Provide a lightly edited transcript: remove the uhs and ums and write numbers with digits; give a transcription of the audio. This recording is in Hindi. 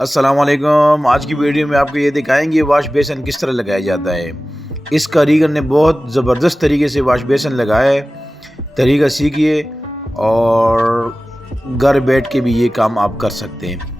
अस्सलामुअलैकुम। आज की वीडियो में आपको ये दिखाएंगे वाश बेसन किस तरह लगाया जाता है। इस कारीगर ने बहुत ज़बरदस्त तरीके से वाश बेसन लगाया है। तरीका सीखिए और घर बैठ के भी ये काम आप कर सकते हैं।